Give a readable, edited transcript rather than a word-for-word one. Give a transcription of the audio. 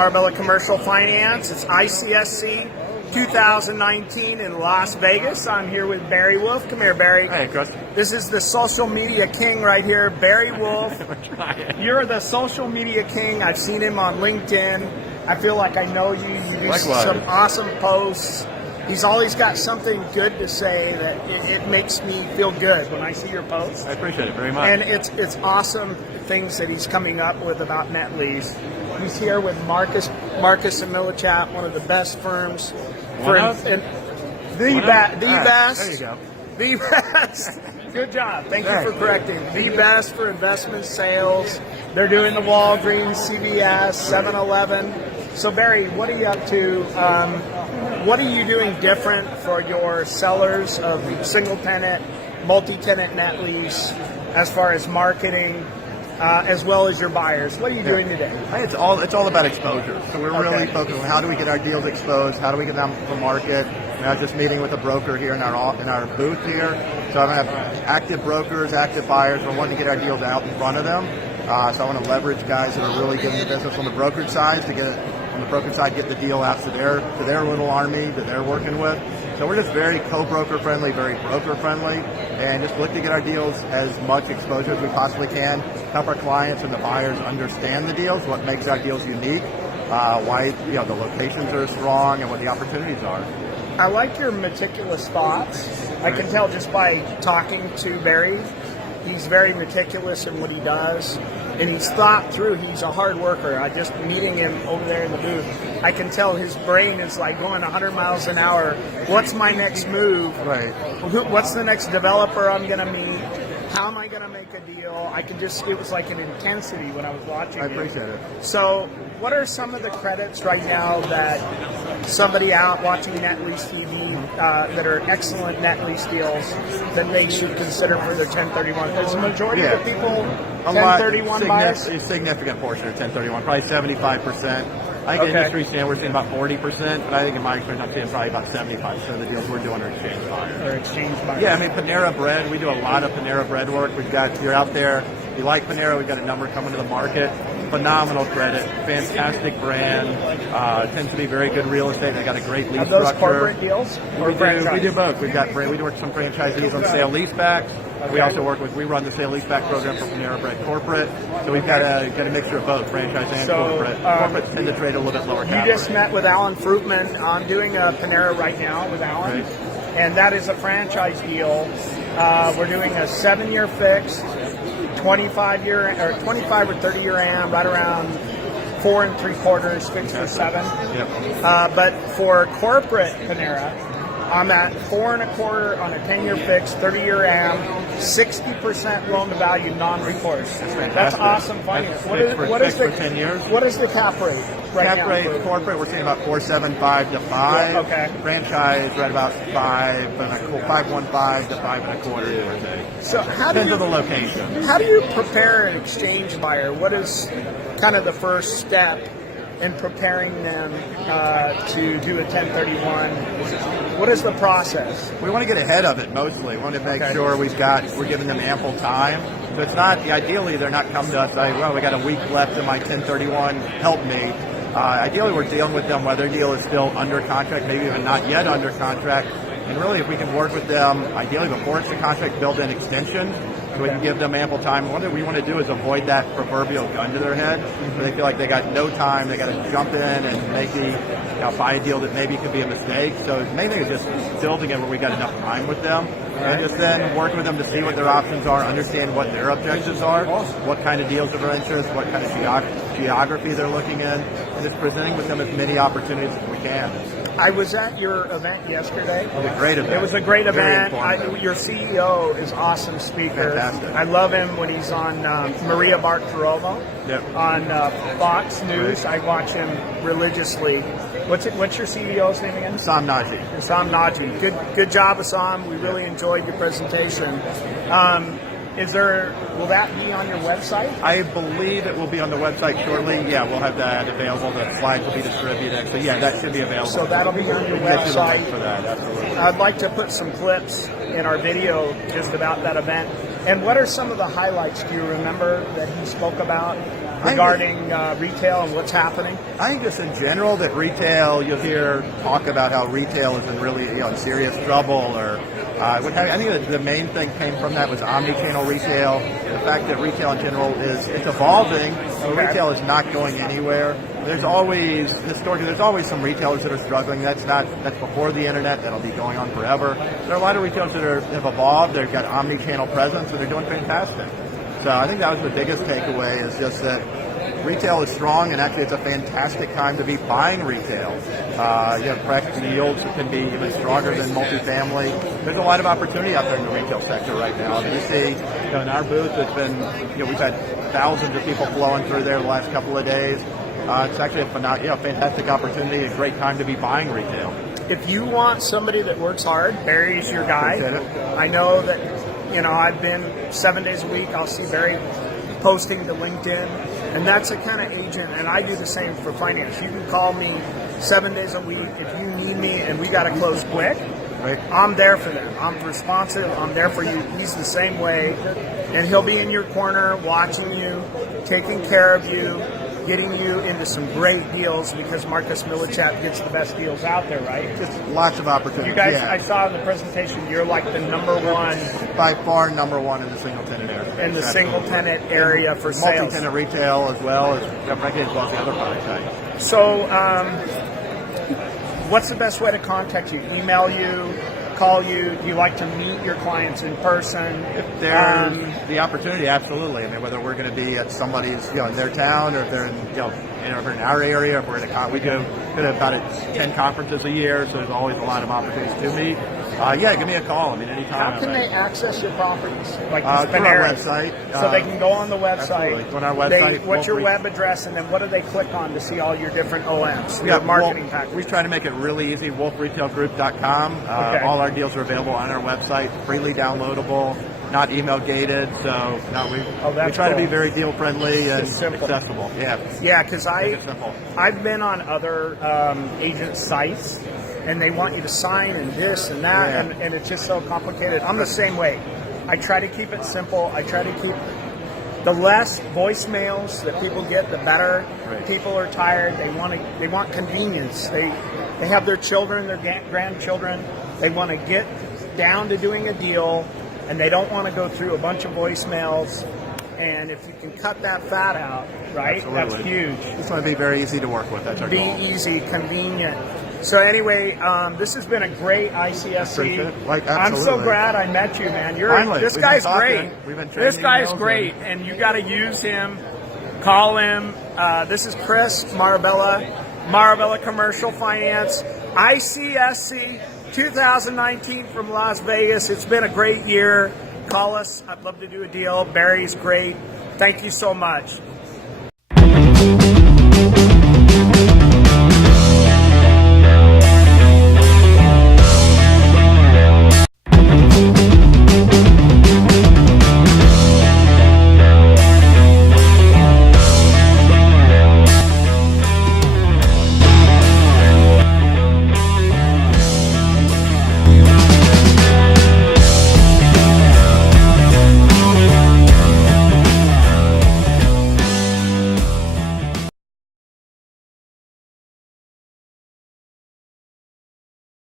Marabella Commercial Finance. It's ICSC 2019 in Las Vegas. I'm here with Barry Wolfe. Come here, Barry. Hey, Chris. This is the social media king right here, Barry Wolfe. We're trying. You're the social media king. I've seen him on LinkedIn. I feel like I know you. You do Likewise. some awesome posts. He's always got something good to say that it makes me feel good when I see your posts. I appreciate it very much. And it's awesome things that he's coming up with about net lease. He's here with Marcus and Millichap, one of the best firms for best. There you go. The best. Good job. Thank you for correcting. The best for investment sales. They're doing the Walgreens, CVS, 7-Eleven. So Barry, what are you up to? What are you doing different for your sellers of single tenant, multi-tenant net lease as far as marketing, as well as your buyers? What are you doing today? It's all about exposure. So we're really focused on how do we get our deals exposed, how do we get them to market. I was just meeting with a broker here in our booth here. So I have active brokers, active buyers. We're wanting to get our deals out in front of them. So I want to leverage guys that are really getting the business on the brokerage side to get the deal out to their little army that they're working with. So we're just very co-broker friendly, very broker friendly, and just look to get our deals as much exposure as we possibly can, help our clients and the buyers understand the deals, what makes our deals unique, why the locations are strong, and what the opportunities are. I like your meticulous thoughts. I can tell just by talking to Barry, he's very meticulous in what he does, and he's thought through. He's a hard worker. I just meeting him over there in the booth, I can tell his brain is like going 100 miles an hour. What's my next move? Right. What's the next developer I'm going to meet? How am I going to make a deal? It was like an intensity when I was watching. I appreciate it. So what are some of the credits right now that somebody out watching Net Lease TV that are excellent net lease deals that they should consider for their 1031? Because the majority of the people, 1031 buyers? A significant portion of 1031, probably 75%. I think industry standard we're seeing about 40%, but I think in my experience I'm seeing probably about 75% of the deals we're doing are exchange buyers. Or exchange buyers. Yeah, I mean Panera Bread, we do a lot of Panera Bread work. You're out there, you like Panera, we've got a number coming to the market. Phenomenal credit, fantastic brand, tends to be very good real estate. They got a great lease structure. Are those corporate deals? Or We do both. We do work with some franchisees on sale leasebacks. Okay. We also we run the sale leaseback program for Panera Bread corporate. So we've got a mixture of both, franchise and corporate. Corporates tend to trade a little bit lower cap. You just met with Alan Fruitman. I'm doing a Panera right now with Alan, and that is a franchise deal. We're doing a 7-year fixed, 25 or 30 year AM, right around 4 3/4 fixed for 7. Yep. But for corporate Panera, I'm at 4 1/4 on a 10-year fixed, 30-year AM, 60% loan to value, non-recourse. That's awesome finance. What is for 10 years? What is the cap rate right now? Cap rate corporate, we're seeing about 4.75 to 5. Okay. Franchise, right about 5.15 to 5 1/4. So depends on the location. How do you prepare an exchange buyer? What is kind of the first step in preparing them to do a 1031? What is the process? We want to get ahead of it mostly. We want to make sure we're giving them ample time. So it's not, ideally they're not coming to us saying, well, we got a week left in my 1031, help me. Ideally we're dealing with them while their deal is still under contract, maybe even not yet under contract. And really if we can work with them, ideally before it's the contract, build in extensions. So we can give them ample time. What we want to do is avoid that proverbial gun to their head, where they feel like they got no time, they got to jump in and maybe buy a deal that maybe could be a mistake. So the main thing is just building it where we got enough time with them, and just then working with them to see what their options are, understand what their objectives are, what kind of deals of interest, what kind of geography they're looking in, and just presenting with them as many opportunities as we can. I was at your event yesterday. It was a great event. It was a great event. Your CEO is awesome speaker. Fantastic. I love him when he's on Maria Bartiromo on Fox News. I watch him religiously. What's your CEO's name again? Assam Naji. Assam Naji. Good job, Assam. We really enjoyed your presentation. Will that be on your website? I believe it will be on the website shortly. Yeah, we'll have that available. The slides will be distributed. So yeah, that should be available. So that'll be on your website. For that, absolutely. I'd like to put some clips in our video just about that event. And what are some of the highlights do you remember that he spoke about regarding retail and what's happening? I think just in general that retail, you'll hear talk about how retail is in really in serious trouble, or I think that the main thing came from that was omni-channel retail. The fact that retail in general it's evolving. So retail is not going anywhere. There's always some retailers that are struggling. That's before the internet. That'll be going on forever. There are a lot of retailers that have evolved. They've got omni-channel presence, and they're doing fantastic. So I think that was the biggest takeaway, is just that retail is strong, and actually it's a fantastic time to be buying retail. You have practical yields that can be even stronger than multifamily. There's a lot of opportunity out there in the retail sector right now. I mean, you see, in our booth, it's been, we've had thousands of people flowing through there the last couple of days. It's actually a fantastic opportunity, a great time to be buying retail. If you want somebody that works hard, Barry's your guy. I know that, I've been 7 days a week. I'll see Barry posting to LinkedIn, and that's the kind of agent, and I do the same for finance. You can call me 7 days a week if you need me, and we got to close quick. Right. I'm there for them. I'm responsive. I'm there for you. He's the same way, and he'll be in your corner watching you, taking care of you, getting you into some great deals, because Marcus Millichap gets the best deals out there, right? Just lots of opportunities. You guys, I saw in the presentation, you're like the number one. By far number one in the single tenant area. In the single tenant area for sales. Multi-tenant retail as well as the other product types. So, what's the best way to contact you? Email you? Call you? Do you like to meet your clients in person? If there's the opportunity, absolutely. I mean, whether we're going to be at somebody's, in their town, or if they're in our area, if we're in we do about 10 conferences a year, so there's always a lot of opportunities to meet. Give me a call. I mean, anytime. How can they access your properties? Like through our website. So they can go on the website. Absolutely. On our website. What's your web address, and then what do they click on to see all your different OMs, your marketing packages? We try to make it really easy. WolfeRetailGroup.com. All our deals are available on our website, freely downloadable, not email gated. So we try to be very deal friendly and accessible. Yeah, because I've been on other agent sites, and they want you to sign and this and that, and it's just so complicated. I'm the same way. I try to keep it simple. I try to keep the less voicemails that people get, the better. Right. People are tired. They want convenience. They have their children, their grandchildren. They want to get down to doing a deal, and they don't want to go through a bunch of voicemails. And if you can cut that fat out, right, Absolutely. That's huge. It's going to be very easy to work with. That's our goal. Be easy, convenient. So anyway, this has been a great ICSC. I'm so glad I met you, man. This guy's great. This guy's great, and you got to use him. Call him. This is Chris Marabella Commercial Finance, ICSC 2019 from Las Vegas. It's been a great year. Call us. I'd love to do a deal. Barry's great. Thank you so much.